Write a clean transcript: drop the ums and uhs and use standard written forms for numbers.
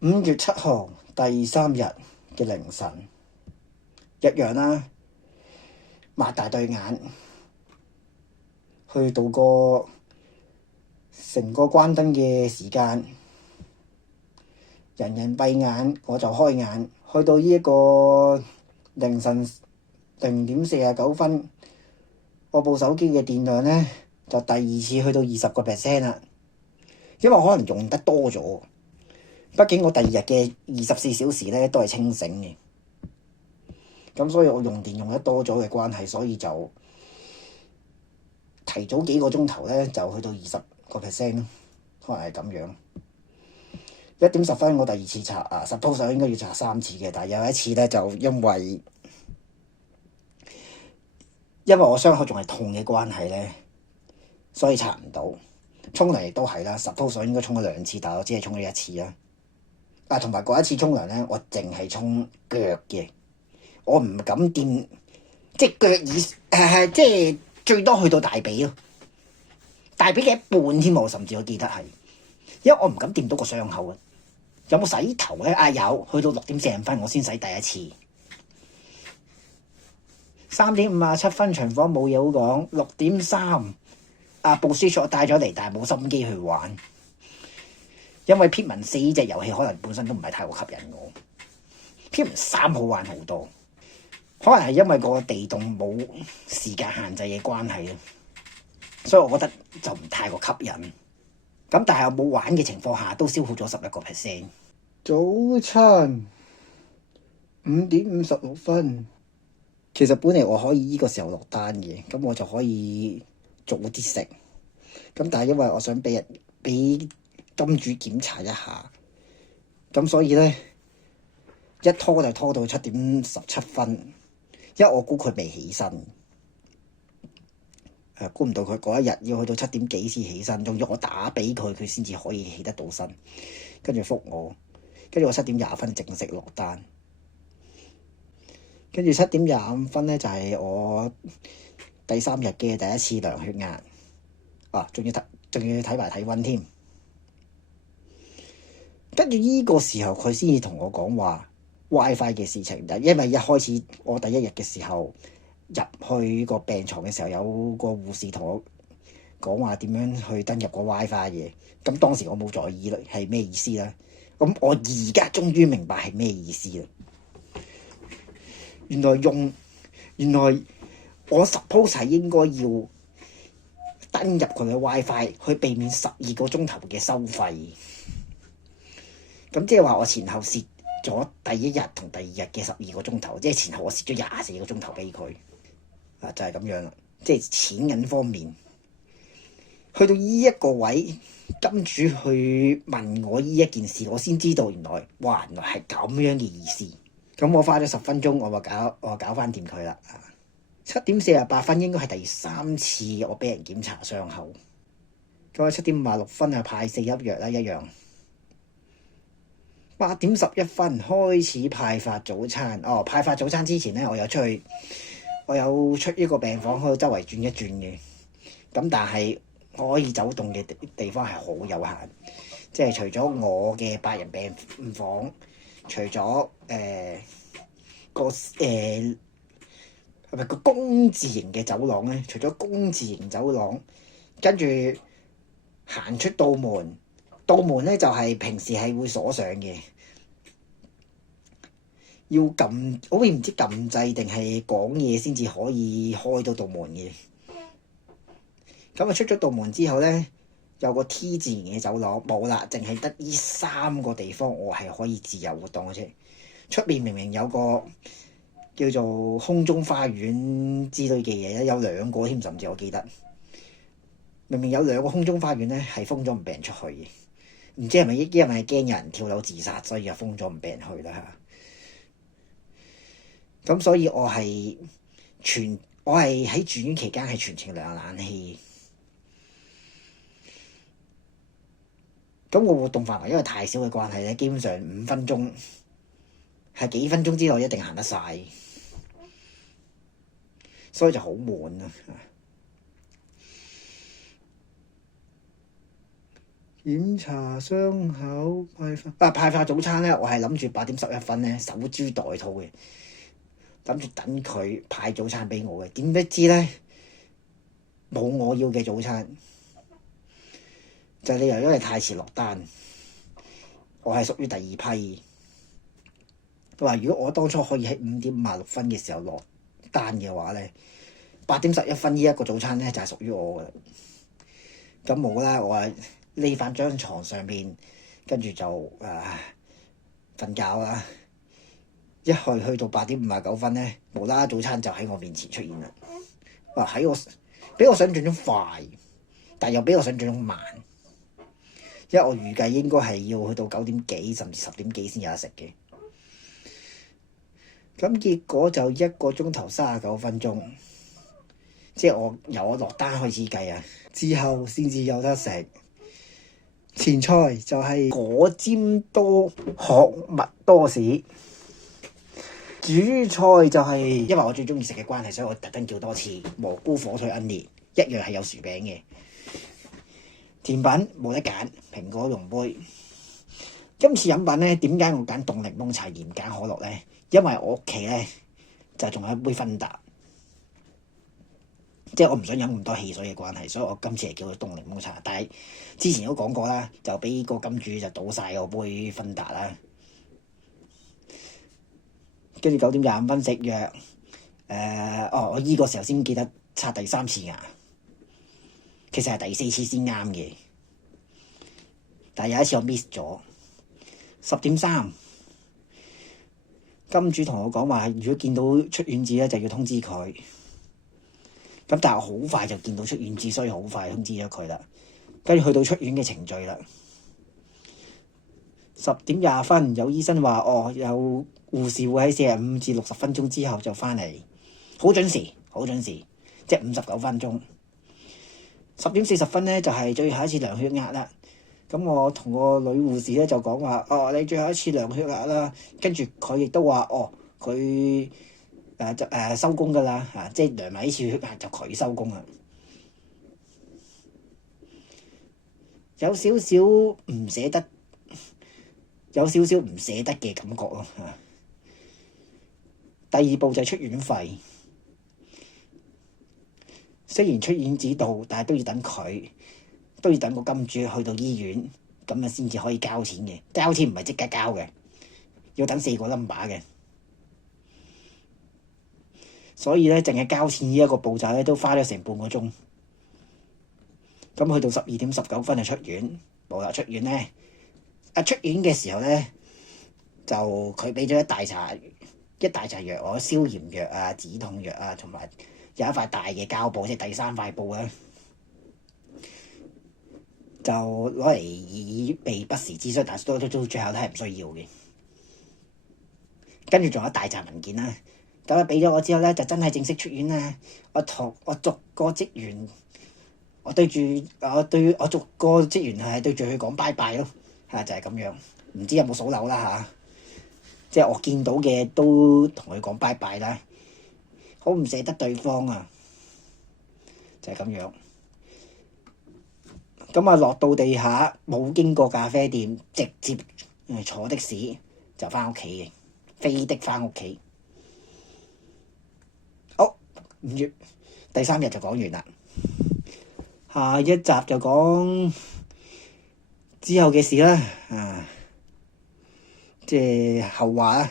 5月7號第3日嘅凌晨，一樣啦，擘大對眼去度過成個關燈嘅時間，人人閉眼，我就開眼。去到呢一個凌晨0點49分，我部手機嘅電量呢，就第二次去到20%啦，因為我可能用得多咗。畢竟我第二日嘅24小時咧都係清醒嘅，咁所以我用電用得多咗嘅關係，所以就提早幾個鐘頭咧就去到20%咯，可能係咁樣。1點10分我第二次查suppose 應該要查3次嘅，但係有一次咧就因為我傷口仲係痛嘅關係咧，所以查唔到。沖涼亦都係啦，suppose 應該沖咗2次，但係我只係沖咗1次啦。同埋嗰一次沖涼咧，我淨係沖腳嘅，我唔敢掂，即係腳以即係最多去到大髀咯，大髀嘅一半添，我甚至我記得係，因為我唔敢掂到個傷口啊。有冇洗頭咧？有，去到6點45分我先洗第一次。3點57分廚房冇嘢好講。6點3部 Switch 我帶咗嚟，但係冇心機去玩。因為撇文4呢隻遊戲可能本身都唔係太過吸引我，撇文3好玩好多，可能係因為個地洞冇時間限制嘅關係咯，所以我覺得就唔太過吸引。咁但係我冇玩嘅情況下，都消耗咗11%。早餐5點56分，其實本嚟我可以呢個時候落單嘅，咁我就可以早啲食。咁但係因為我想俾金主檢查一下，咁所以咧一拖就拖到7點17分，因為我估佢未起身，估唔到佢嗰一日要去到7點幾先起身，仲要我打俾佢，佢先至可以起得到身，跟住覆我，跟住我7點20分正式落單，跟住7點25分咧就係我第3日嘅第一次量血壓，仲要睇埋體溫添。跟住呢個時候佢先至同我講話 WiFi 嘅事情，因為一開始我第一日嘅時候入去個病床嘅時候，有個護士同我講話點樣去登入個 WiFi 嘅，咁當時我冇在意係咩意思啦。咁我而家終於明白係咩意思啦。原來我 suppose 係應該要登入佢嘅 WiFi 去避免12個鐘頭嘅收費。咁即係話我前後蝕咗第一日同第二日嘅12個鐘頭，即係前後我蝕咗24個鐘頭俾佢。就係咁樣啦，即係錢銀方面。去到呢一個位，金主去問我呢一件事，我先知道原來係咁樣嘅意思。咁我花咗10分鐘，我搞翻掂佢啦。7點48分應該係第3次我俾人檢查傷口。咁啊7點56分派4粒藥啦，一樣。8點11分開始派發早餐。派發早餐之前咧，我有出呢個病房去周圍轉一轉嘅。咁但係我可以走動嘅地方係好有限，即係除咗我嘅8人病房，除咗係咪個公字形嘅走廊咧？除咗公字形走廊，跟住行出道門咧就係平時係會鎖上嘅，要撳，好似唔知撳掣定係講嘢先至可以開到道門嘅。咁出咗道門之後咧，有個 T 字形嘅走廊冇啦，淨係得呢3個地方我係可以自由活動嘅啫。出面明明有個叫做空中花園之類嘅嘢，有2個添，甚至我記得明明有2個空中花園咧係封咗唔俾人出去嘅，唔知係咪因為驚有人跳樓自殺，所以就封咗唔俾人去啦。咁所以我係喺住院期間係全程涼冷氣。咁我活動範圍因為太少嘅關係咧，基本上5分鐘係幾分鐘之內一定行得晒，所以就好悶啊。檢查傷口派發早餐咧，我係諗住8:11咧守株待兔嘅，諗住等佢派早餐俾我嘅。點不知咧冇我要嘅早餐，就係理由因為太遲落單，我係屬於第二批。佢話如果我當初可以喺5:56嘅時候落單嘅話咧，8:11呢一個早餐咧就係屬於我嘅。咁冇啦，我係匿翻張床上邊，跟住就瞓覺啦。一去到8:59咧，無啦啦早餐就喺我面前出現啦。比我想象中快，但又比我想象中慢。因為我預計應該係要去到9點幾甚至10點幾先有得食嘅。咁結果就1個鐘頭39分鐘，即係由我落單開始計啊，之後先至有得食。前菜就係果尖多殼蜜多士，主菜就係因為我最中意食嘅關係，所以我特登叫多次蘑菇火腿奄列，一樣係有薯餅嘅。甜品冇得揀，蘋果龍杯。今次飲品咧，點解我揀凍檸檬茶而唔揀可樂咧？因為我屋企咧就仲有一杯芬達，即係我唔想飲咁多汽水嘅關係，所以我今次係叫佢凍檸檬茶。但係之前都講過啦，就俾個金主就倒晒嗰杯芬達啦。跟住9:25食藥，我依個時候先記得刷第3次牙，其實係第4次先啱嘅，但係有一次我 miss 咗。10:3，金主同我講話，如果見到出院紙咧，就要通知佢。咁但係我好快就見到出院紙，所以好快通知咗佢啦。跟住去到出院嘅程序啦。10:20有醫生話，有護士會喺45至60分鐘之後就翻嚟，好準時，即係59分鐘。10:40咧就係最後一次量血壓啦。咁我同個女護士咧就講話，你最後一次量血壓啦。跟住佢亦都話，佢收工㗎啦，即係量埋呢次血壓就佢收工啦。有少少唔捨得嘅感覺咯。第二步就係出院費，雖然出院指導，但係都要等個金主去到醫院，咁啊先至可以交錢嘅。交錢唔係即刻交嘅，要等4個 number 嘅。所以咧，淨係交錢呢一個步驟咧，都花咗成半個鐘。咁去到12:19就出院，冇啦。出院嘅時候咧，就佢俾咗一大紮藥我，消炎藥啊、止痛藥啊，同埋有一塊大嘅膠布，即係第3塊布咧，就攞嚟以備不時之需，但係都最後都係唔需要嘅。跟住仲有一大紮文件啦。咁啊，俾咗我之後咧，就真係正式出院啦。我逐個職員，我逐個職員係對住佢講拜拜咯，就係咁樣。唔知有冇數漏啦，即係我見到嘅都同佢講拜拜啦。好唔捨得對方啊，就係咁樣。咁啊，落到地下冇經過咖啡店，直接坐的士就翻屋企嘅，飛的翻屋企。好，5月第3日就講完啦。下一集就講之後嘅事啦，即係後話啦。